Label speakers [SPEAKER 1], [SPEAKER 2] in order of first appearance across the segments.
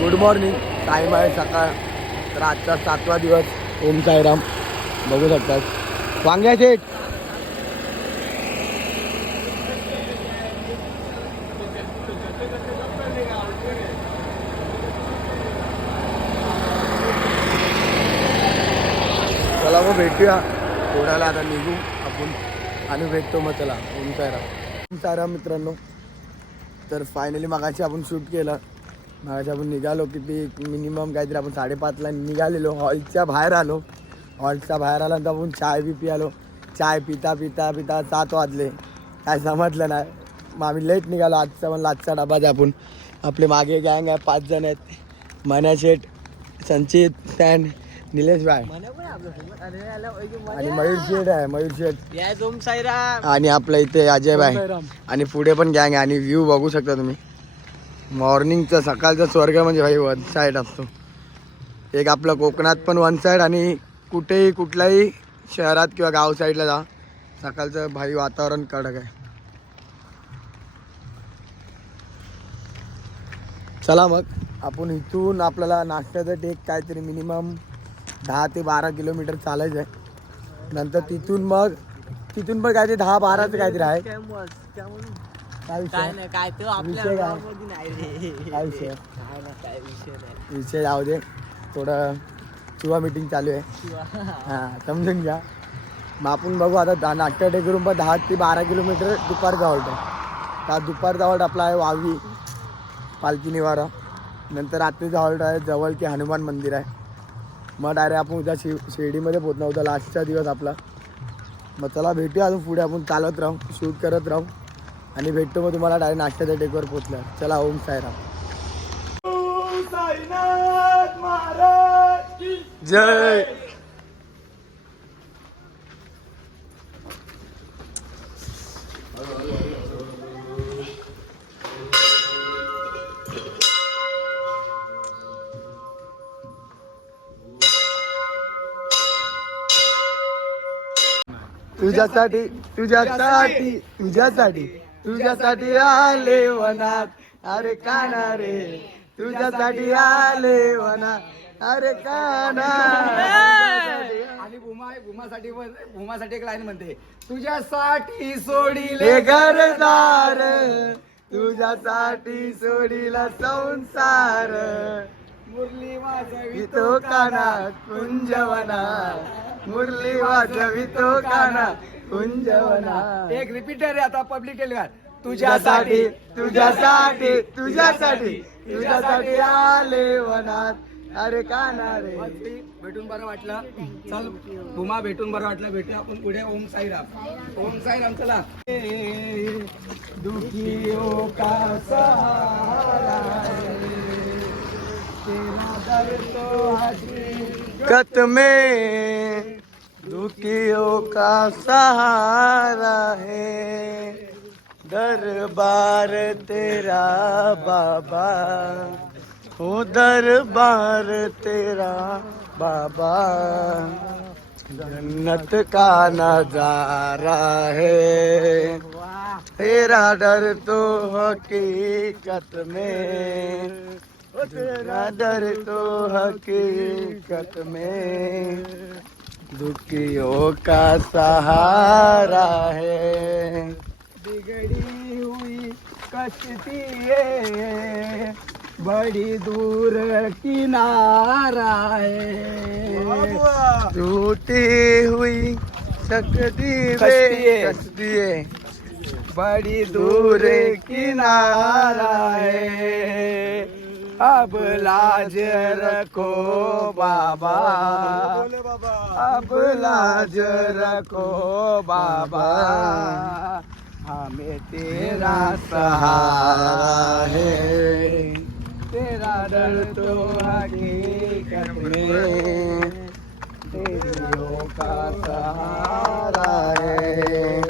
[SPEAKER 1] Good morning time आहे सकाळ. तर आजचा सातवा दिवस. ओम साईराम. बघू शकतात वांग्याचे चला मग भेटूया. कोणाला आता निघू आपण. आणि भेटतो मग चला. ओम साईराम. ओम साईराम मित्रांनो. तर फायनली मागाशी आपण शूट केलं. मागाशी आपण निघालो किती मिनिमम काहीतरी आपण साडेपाचला निघालेलो हॉलच्या बाहेर आलो. हॉलच्या बाहेर आल्यानंतर आपण चाय बी पियालो. चाय पिता पिता पिता सात वाजले. काय समजलं नाही. मग आम्ही लेट निघालो. आजचा पण लाजचा डबा द्या आपण. आपले मागे गँग आहे पाच जण आहेत. मन्या शेठ संचित अँड निलेश भाई. आणि मयूर शेठ आहे मयूर शेठ. आणि आपल्या इथे अजय भाई. आणि पुढे पण गँग आहे. आणि व्ह्यू बघू शकता तुम्ही. मॉर्निंगचं सकाळचं स्वर्ग म्हणजे भाई वन साईड असतो. एक आपलं कोकणात पण वन साईड आणि कुठेही कुठल्याही शहरात किंवा गाव साईडला जा. सकाळचं भाई वातावरण कडक आहे. चला मग आपण इथून आपल्याला नाश्त्याचं टेक काहीतरी मिनिमम दहा ते बारा किलोमीटर चालायचं आहे नंतर तिथून मग तिथून पण काहीतरी दहा बाराचं काहीतरी आहे. काय
[SPEAKER 2] काय
[SPEAKER 1] विषय
[SPEAKER 2] नाही काय तो आपल्या
[SPEAKER 1] विषय काय?
[SPEAKER 2] गावामध्ये नाही रे.
[SPEAKER 1] काय विषय?
[SPEAKER 2] काय ना काय विषय नाही.
[SPEAKER 1] विषय जाऊ दे. थोडं चुवा मीटिंग चालू आहे.
[SPEAKER 2] किंवा
[SPEAKER 1] हां समजून घ्या. मग आपण बघू आता दा- नाट्य टेकरून पण दहा ते बारा किलोमीटर दुपारचा हॉल्ट आहे. त्या दुपारचा हॉल्ट आपला आहे वावी पालखी निवारा. नंतर रात्रीचा हॉल्ट आहे जवळ की हनुमान मंदिर आहे. मग डायरेक्ट आपण उद्या शि शिर्डीमध्ये पोहोचणार होता. लास्टचा दिवस आपला. मग चला भेटूया अजून पुढे. आपण चालत राहू शूट करत राहू. आणि भेटतो मग तुम्हाला डायरेक्ट नाश्त्याच्या टेकवर पोहोचल्या चला ओम साईराम. जय. तुझ्यासाठी तुझ्यासाठी तुझ्यासाठी. तुझ्यासाठी आले वनात. अरे काना रे. तुझ्यासाठी आले वनात. अरे काना.
[SPEAKER 3] आणि भूमा भूमासाठी पण- भूमासाठी एक लाईन म्हणते तुझ्यासाठी सोडीले
[SPEAKER 1] घरदार. तुझ्यासाठी सोडीला संसार.
[SPEAKER 3] मुरली वाजवी
[SPEAKER 1] तो काना कुंजवना. मुरली वाजवितो काना कुंजवना.
[SPEAKER 3] एक रिपीटर आहे आता पब्लिक टेलिव्हिजन
[SPEAKER 1] तुझ्यासाठी
[SPEAKER 3] तुझ्यासाठी
[SPEAKER 1] तुझ्यासाठी तुझ्यासाठी तुझ्यासाठी आले वनात. अरे काना रे?
[SPEAKER 3] भेटून बरं वाटलं. चल भूमा भेटून बरं वाटलं. भेटूया आपण पुढे. ओम साईराम. ओम साईराम चला.
[SPEAKER 1] दुखियों का सहारा है, तेरा दर तो हकीकत में दुखियों का सहारा है। दरबार तेरा बाबा हो दरबार तेरा बाबा। जन्नत का नजारा है। तेरा डर तो हकीकत में। तेरा डर तो हकीकत में। दुखियों का सहारा है?
[SPEAKER 3] बिगड़ी हुई कश्ती है बड़ी दूर किनारा है।
[SPEAKER 1] टूटी हुई सकती
[SPEAKER 3] कश्ती है।
[SPEAKER 1] है
[SPEAKER 3] बड़ी
[SPEAKER 1] दूर
[SPEAKER 3] किनारा है। अब लाज रखो बाबा। अब लाज रखो बाबा। हमें तेरा
[SPEAKER 1] सहारा है।
[SPEAKER 3] तेरा डर तो हकीकत में। तेरियों का
[SPEAKER 1] सहारा है।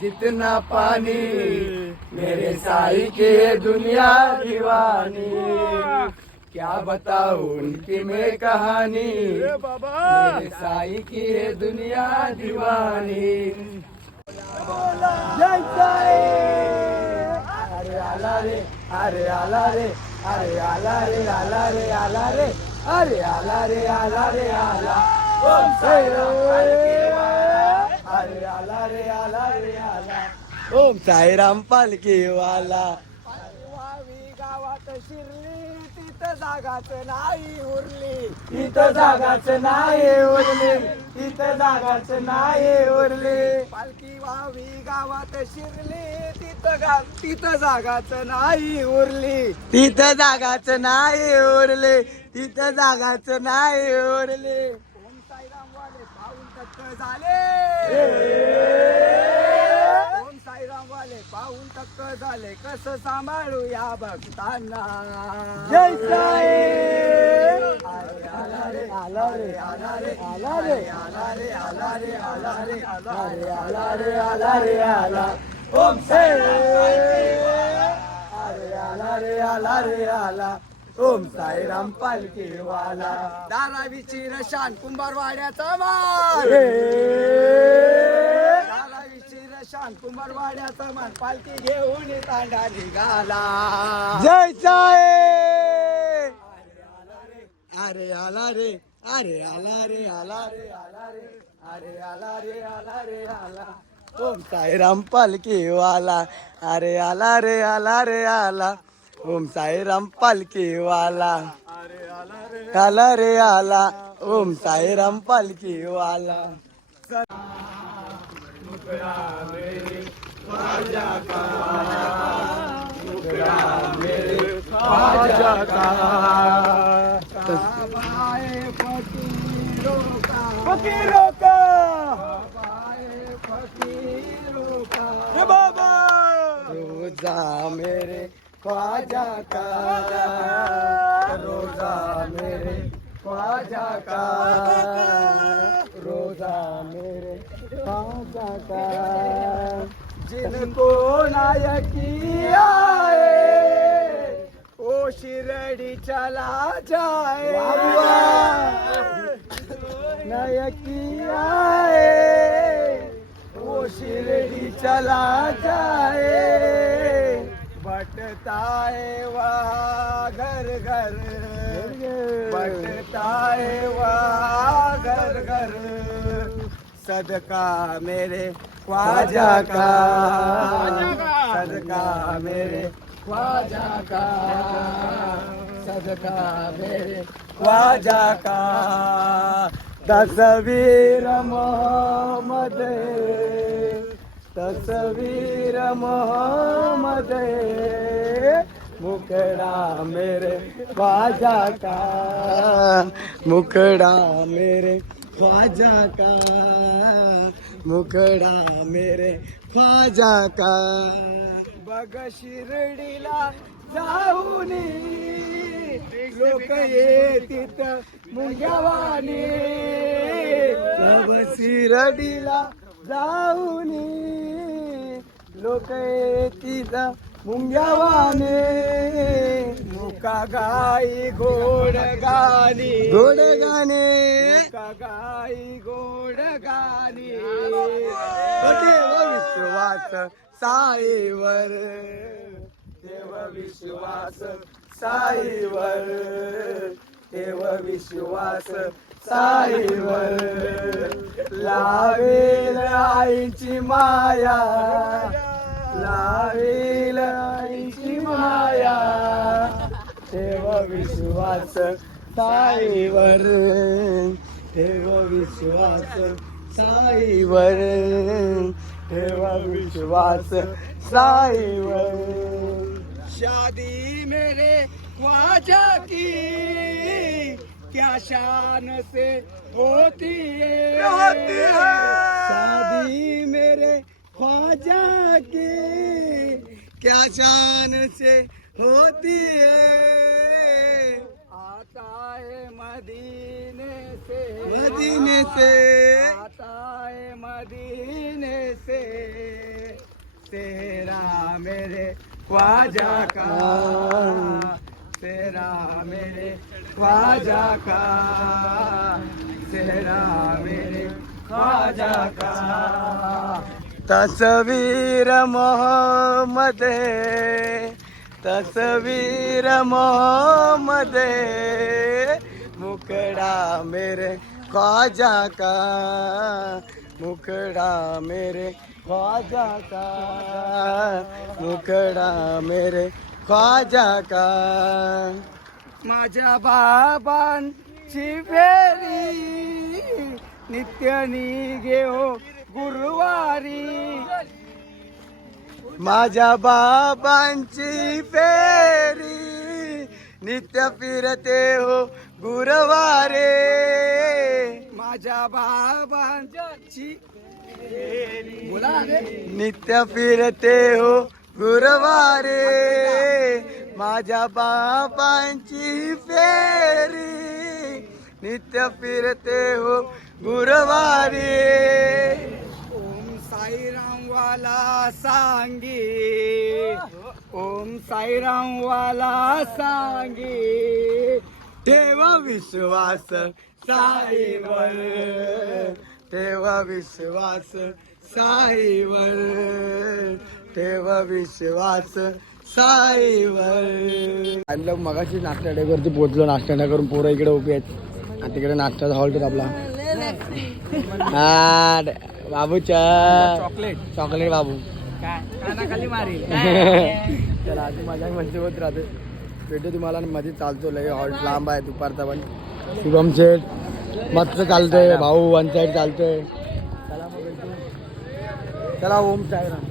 [SPEAKER 3] जितना पानी, मेरे साई के दुनिया दीवानी। क्या बताऊं उनकी मैं कहानी? मेरे साई की है दुनिया दीवानी। जय साई! अरे
[SPEAKER 1] आला रे अरे आला रे अरे आला रे आला रे आला रे अरे आला रे आला रे आला। ओम साईराम अरे आला रे आला रे आला। ओम साईराम पालखीवाला
[SPEAKER 3] वावी गावात शिरली। तिथं जागाच नाही उरली.
[SPEAKER 1] तिथं जागाच नाही उरली. तिथं जागाच नाही उरली.
[SPEAKER 3] पालखी वावी गावात शिरली. तिथं गा तिथं जागाच नाही उरली.
[SPEAKER 1] तिथं जागाच नाही उरले. तिथं जागाच नाही उरले.
[SPEAKER 3] ओम साईराम वाले पाहून टक्क झाले. ओम साईराम वाले पाहून टक्क झाले. कसं सांभाळू या भक्तांना?
[SPEAKER 1] जय साई! आला रे आला रे आला रे आला रे आला रे आला रे आला रे आला रे आला रे आला रे आला ओम साई अरे आला रे आला रे आला ओम साईराम पालखीवाला.
[SPEAKER 3] धारावीची रशान कुंभारवाड्याचा मान
[SPEAKER 1] हे.
[SPEAKER 3] धारावीची रशान कुंभारवाड्याचा मान पालखी घेऊन तांडा निघाला.
[SPEAKER 1] जय साई! अरे आला रे अरे आला रे आला रे आला रे अरे आला रे आला रे आला. ओम साईराम पालखीवाला. अरे आला रे आला रे आला. ओम साईराम पालखीवाला. आला रे आला. ओम साईराम पालखीवाला.
[SPEAKER 3] फकीरों का
[SPEAKER 1] बाबा रोजा मेरे ख्वाजा का रोजा मेरे ख्वाजा का रोजा मेरे
[SPEAKER 3] जिनको नायकी आए ओ शिरडी चला जाए
[SPEAKER 1] नायकी आए ओ शिरडी चला जाए
[SPEAKER 3] बटता है वहाँ घर घर बटता है वहाँ घर घर. सदका मेरे ख्वाजा का। सदका मेरे ख्वाजा का। सदका मेरे ख्वाजा का।
[SPEAKER 1] तस्वीर मोहम्मद तस्वीर मोहम्मद मुखड़ा मेरे ख्वाजा का। मुखड़ा मेरे ख्वाजा का? मुखड़ा मेरे ख्वाजा का?
[SPEAKER 3] बघ शिर्डीला जाऊनी लोक येतीत मुंग्यावानी.
[SPEAKER 1] सब शिरडीला जाऊनी लोक येतीत मुंग्यावाने
[SPEAKER 3] मुका गाई गोड गाणी
[SPEAKER 1] गोड गाणे.
[SPEAKER 3] मुका गाई गोड गाणी
[SPEAKER 1] देव विश्वास साईवर.
[SPEAKER 3] देव विश्वास साईवर. देव विश्वास साईवर. लावेल आईची माया. लावेल आईची माया.
[SPEAKER 1] देव विश्वास साईवर देव विश्वास साईवर देव विश्वास साईवर
[SPEAKER 3] शादी मेरे ख्वाजा की क्या शान से होती है।
[SPEAKER 1] होती है? शादी मेरे ख्वाजा की क्या शान से होती है।
[SPEAKER 3] आता है मदीने से।
[SPEAKER 1] मदीने से।
[SPEAKER 3] आता है मदीने से। तेरा मेरे ख्वाजा का। तेरा मेरे ख्वाजा का। तेरा मेरे ख्वाजा का।
[SPEAKER 1] तस्वीर मोहम्मद तस्वीरमध्ये मुकड़ा मेरे ख्वाजा का मुकड़ा मेरे ख्वाजा का मुकड़ा मेरे ख्वाजा का।
[SPEAKER 3] माझ्या बाबांची फेरी नित्य निघे हो गुरुवारी
[SPEAKER 1] माझ्या बाबांची फेरी. नित्य फिरते हो गुरुवारे.
[SPEAKER 3] माझ्या बाबांची बोला
[SPEAKER 1] नित्य फिरते हो गुरुवारे. माझ्या बाबांची फेरी. नित्य फिरते हो गुरुवारे.
[SPEAKER 3] ओम साईराम वाला सांगे ओम साईराम वाला सांगे.
[SPEAKER 1] तेव्हा विश्वास साईवर. तेव्हा विश्वास साईवर. तेव्हा विश्वास साईवर. आणलं मगाशी नाश्ता डेवरती पोहोचलो. नाश्ता करून पोरं इकडे उभी आहेत. आणि तिकडे नाश्त्याचा हॉल्ट आपला. हा बाबूच्या
[SPEAKER 3] चॉकलेट.
[SPEAKER 1] चॉकलेट बाबू.
[SPEAKER 3] कानाखाली मारी
[SPEAKER 1] चला आधी मजा मस्ती होत राहते. भेटू तुम्हाला आणि मध्ये चालतो लगे हॉल्ट लांब आहे दुपारचा पण. शुभम शेठ मस्त चालतोय. भाऊ वन साईड चालतोय. चला ओम साईराम.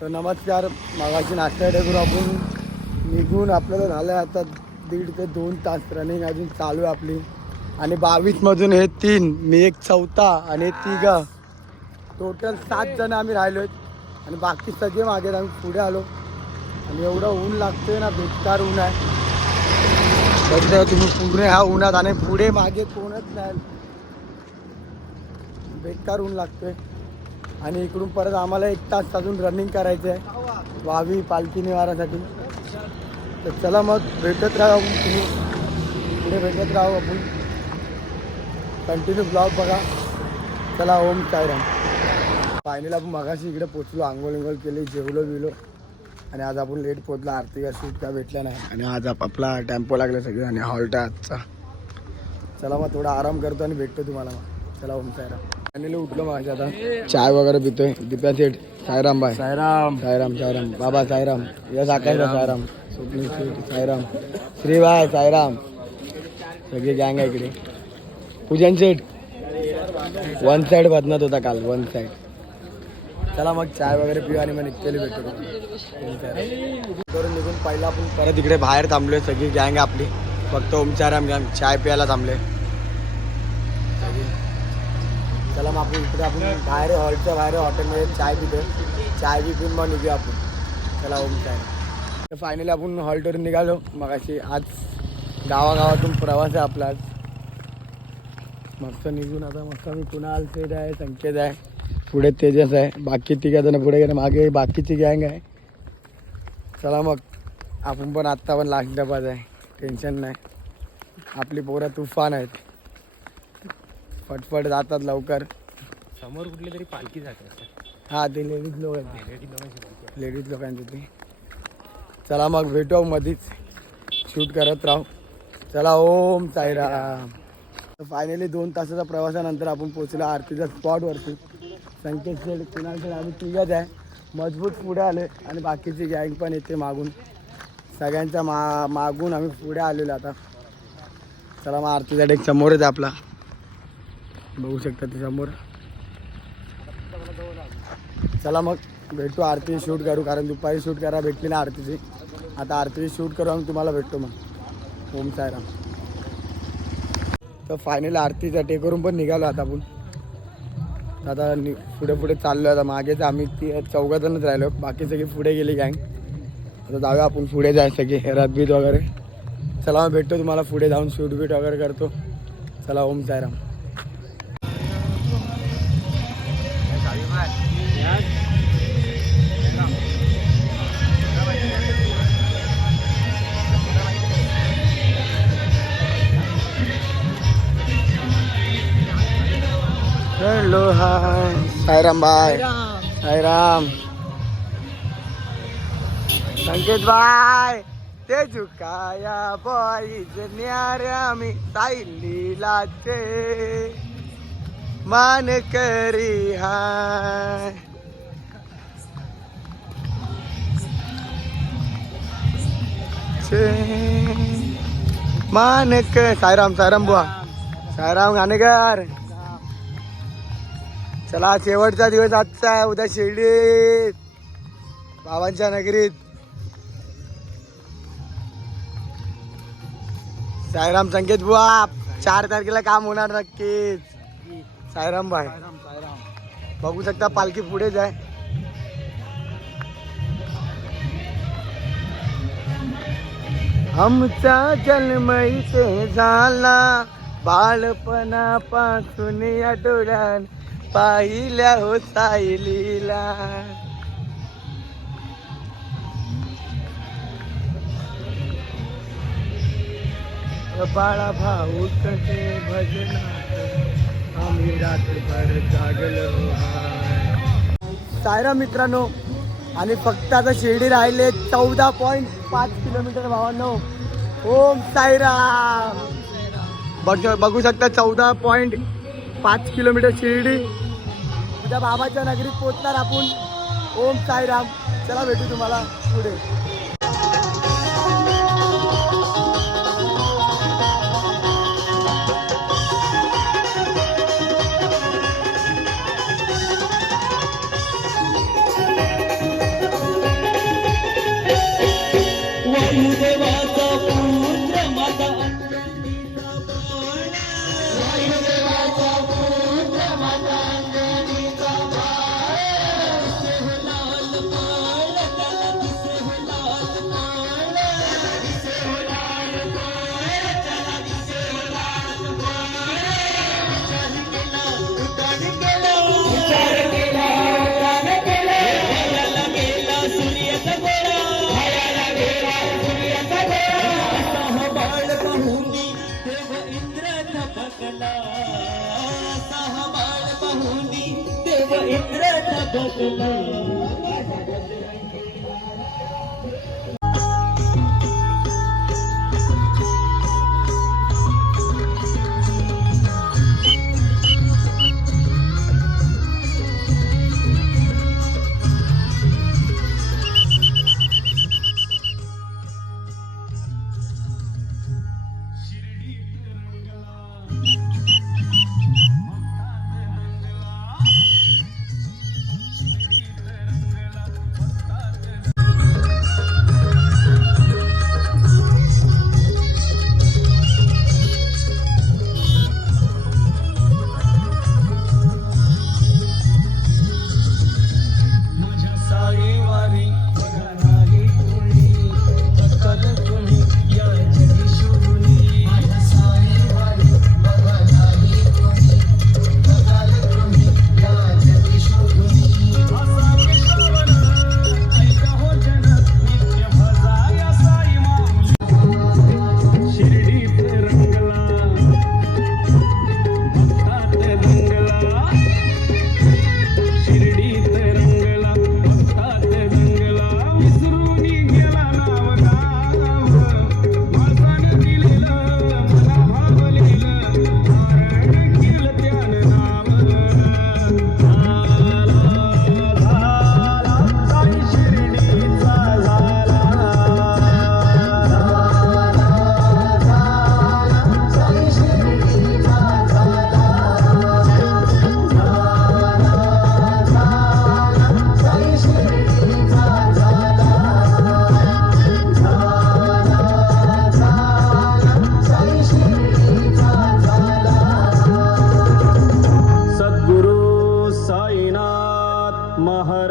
[SPEAKER 1] तर नमस्कार मागाची नाश्ता करू आपण. निघून आपल्याला झालं आता दीड ते दोन तास रनिंग अजून चालू आहे आपली. आणि बावीस मधून हे तीन मी एक चौथा आणि तिघं. टोटल सात जण आम्ही राहिलो आहेत. आणि बाकी सगळे मागे आम्ही पुढे आलो. आणि एवढं ऊन लागतोय ना बेकार ऊन आहे. बघता तुम्ही पुढे ह्या उन्हात आणि पुढे मागे कोणच नाही. बेकार ऊन लागतोय. आणि इकडून परत आम्हाला एक तास अजून रनिंग करायचं आहे. वावी पालखी निवारासाठी. तर चला मग भेटत राहू आपण तुम्ही पुढे भेटत राहू आपण. कंटिन्यू ब्लॉग बघा. चला ओम साईराम. फायनल आपण मगाशी इकडे पोचलो आंघोळ विंघोळ केली जेवलो बिवलो. आणि आज आपण लेट पोचलो आरती का शूट काय भेटला नाही. आणि आज आप- आपला टेम्पो लागला सगळे आणि हॉल्ट आजचा. चला मग थोडा आराम करतो आणि भेटतो तुम्हाला मग. चला ओम साईराम. फायनली उठलो मग आता. चाय वगैरे पितोय. दिप्या सेठ साईराम बाय.
[SPEAKER 3] साईराम.
[SPEAKER 1] साईराम साईराम. बाबा साईराम. यश आकाश साईराम. स्वप्नील शेठ साईराम. श्रीबाय साईराम. सगळी गँग आहे इकडे. पूजन शेठ. वन साईड बदनत होता काल वन साईड चला मग चाय वगैरे पिऊ आणि मग निघतेली भेटतो करून निघून पहिला आपण परत इकडे बाहेर थांबलोय सगळी गँग आपली. फक्त ओमचाराम गँग चाय प्यायला थांबले चला मग आपण इकडे आपण बाहेर हॉलच्या बाहेर हॉटेलमध्ये चाय पितो चाय बी पिऊन मग निघू आपण. चला ओमचार तर फायनली आपण हॉल्टवरून निघालो. मग अशी आज गावागावातून प्रवास आहे आपला आज. मस्त निघून आता मस्त मी कुणाल सेठ आहे संकेत आहे पुढे तेजस आहे. बाकी तिघा जण पुढे गेले. मागे बाकीची गँग आहे. चला मग. आपण पण आत्ता पण लास्ट डबात आहे. टेन्शन नाही. आपली पोरं तुफान आहेत. फटफट जातात लवकर.
[SPEAKER 3] समोर कुठली तरी पालखी जाते.
[SPEAKER 1] हा ते लेडीज लोक आहेत. लेडीज लोकांचे ते. चला मग भेटू मधीच. शूट करत राहू. चला ओम साईराम. फायनली दोन तासाच्या प्रवासानंतर आपण पोचलो आरतीच्या स्पॉटवरती संकेत शेड आम्ही तिघच आहे. मजबूत पुढे आले आणि बाकीची गँग पण येते मागून. सगळ्यांचा मा मागून आम्ही पुढे आलेलो आता. चला मग आरतीचा डेक समोरच आहे आपला. बघू शकता ते समोर. चला मग भेटू आरती शूट करू कारण दुपारी शूट करा भेटली ना आरतीची. आता आरती शूट करू आम्ही तुम्हाला भेटतो मग. ओम सायराम तर फायनल आरतीचा टेकरून पण निघालो आता आपण. आता नि पुढे पुढे चाललो आता. मागेच आम्ही ती चौघाजणच राहिलो. बाकी सगळी पुढे गेली गँग आता जाऊया आपण पुढे जाय सगळे रथबीत वगैरे. चला मग भेटतो तुम्हाला पुढे जाऊन. शूट बीट वगैरे करतो. चला Om Sairam hello hi. Sairam bye. Sairam. Sanket bye. ते झुकाया बॉईज न्याऱ्या मी सायलीलाचे मान करी हाय. मानक सायराम सायराम बुवा. सायराम घाणेकर चला शेवटचा दिवस आजचा आहे उद्या शिर्डीत बाबांच्या नगरीत. सायराम संकेत बुवा चार तारखेला काम होणार नक्कीच. सायराम भाई. बघू शकता पालखी पुढेच आहे आमचा जन्म झाला. बाळपणापासून या डोळ्यात पाहिल्या हो सायलीला बाळा भाऊ कसे भजन आम्ही रात्रभर जागलो सायरा मित्रांनो आणि फक्त आता शिर्डी राहिले चौदा पॉईंट पाच किलोमीटर भावांनो. ओम साईराम बघ बघू शकता चौदा पॉईंट पाच किलोमीटर शिर्डी. उद्या बाबाच्या नगरीत पोचणार आपण. ओम साईराम. चला भेटू तुम्हाला पुढे.
[SPEAKER 4] देव इंद्र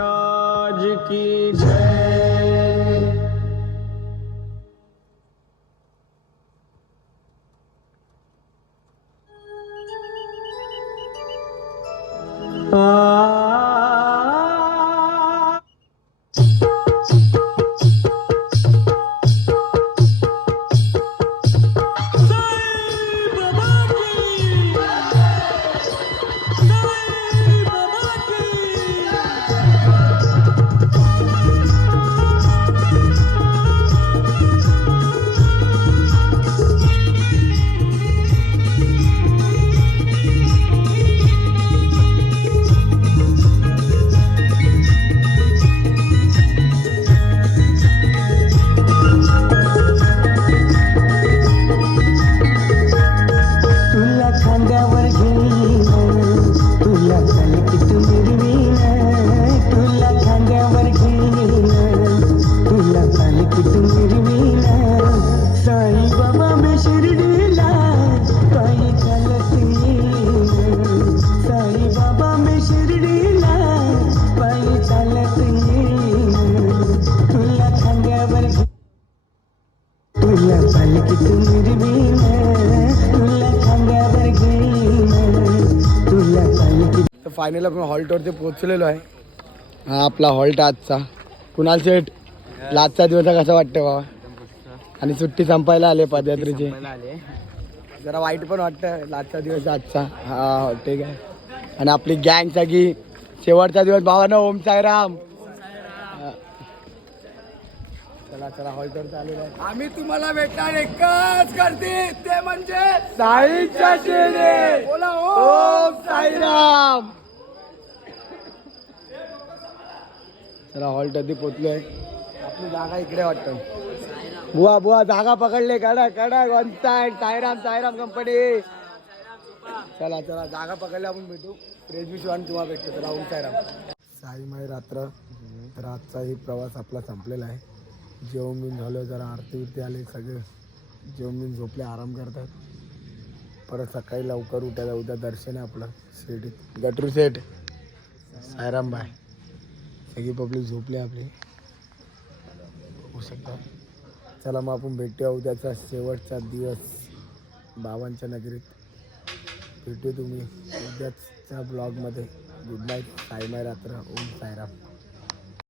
[SPEAKER 4] महाराज की जय
[SPEAKER 1] आ फायनल आपण हॉल्टवरती पोहोचलेलो आहे. हा आपला हॉल्ट आजचा. कुणाल शेठ लाजचा दिवस कसा वाटतं बाबा आणि सुट्टी संपायला आले पदयात्रेची. जरा वाईट पण वाटतं लाजचा दिवस आजचा. हा ठीक आहे. आणि आपली गँग सगळी शेवटचा दिवस भावानं ओम साईराम. हा. चला चला हॉल्टवर चालू आहे.
[SPEAKER 5] आम्ही तुम्हाला भेटणार एकच करते ते म्हणजे
[SPEAKER 1] साईच्या.
[SPEAKER 5] बोला
[SPEAKER 1] ओम साईराम. चला हॉल्ट आधी आहे आपली जागा इकडे वाटतं. बुवा बुवा जागा पकडले कडा कडा one side Sairam Sairam company चला चला जागा पकडले आपण भेटू. फ्रेश विश्वान तुम्हाला भेटतो. चला ओम साईराम. साईमाई रात्र. तर आजचाही प्रवास आपला संपलेला आहे. जेवण बिन झालं जरा आरती बिरती आले सगळे जेवण बिन झोपले आराम करतात. परत सकाळी लवकर उठायला उद्या दर्शन आहे आपलं शिर्डीत गटरू सेठ सायराम बाय. सगळी पब्लिक झोपली आपली. होऊ शकता. चला मग आपण भेटूया उद्याचा शेवटचा दिवस बाबांच्या नगरीत. भेटू तुम्ही उद्याच्या ब्लॉगमध्ये गुड नाईट सायमाय रात्र. ओम सायराम